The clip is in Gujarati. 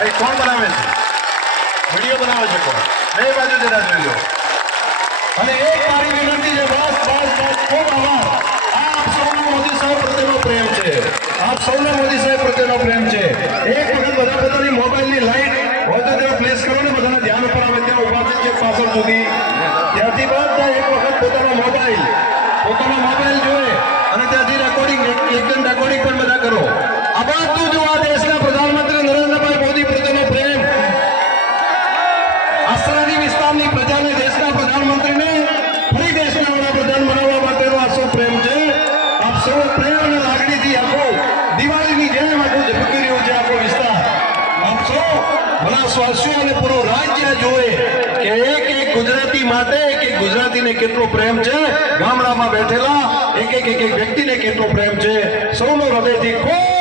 અહીં કોણ બનાવે છે વીડિયો બનાવે છે કોણ બે બાજુ જોઈ લો અને એક મારી વિનંતી છે, બસ બસ બસ, ખૂબ આ આપ સૌનો મોદી સાહેબ પ્રત્યેનો પ્રેમ છે. આપ સૌનો મોદી સાહેબ પ્રત્યેનો પ્રેમ છે. એક વખત બધા પોતાની મોબાઈલની લાઈટ તો તેઓ પ્લેસ કરો ને, બધાના ધ્યાન ઉપર આવે, ત્યાં ઊભા છે પાછળ સુધી. ત્યાંથી બધા એક વખત પોતાનો મોબાઈલ પોતાનો મોબાઈલ જોવે અને ત્યાંથી રેકોર્ડિંગ એકદમ રેકોર્ડિંગ પણ બધા કરો આ બધું જો આ દેશના પ્રધાનમંત્રી નરેન્દ્રભાઈ મોદી પ્રત્યેનો પ્રેમ આ વિસ્તારની પ્રજાને દેશના પ્રધાનમંત્રીને ફરી દેશના વડાપ્રધાન બનાવવા માટેનો આ સૌ પ્રેમ છે? આપ સૌ પ્રેમ અને લાગણીથી આખો દિવાળીની જેમ આખું ઝબકી રહ્યું છે આખો વિસ્તાર. આપ સૌ બનાસવાસીઓ અને પૂરું રાજ્ય જોવે કે એક એક ગુજરાતી માટે એક એક ગુજરાતીને કેટલો પ્રેમ છે? ગામડામાં બેઠેલા એક એક એક વ્યક્તિને કેટલો પ્રેમ છે? સૌનો હૃદયથી ખૂબ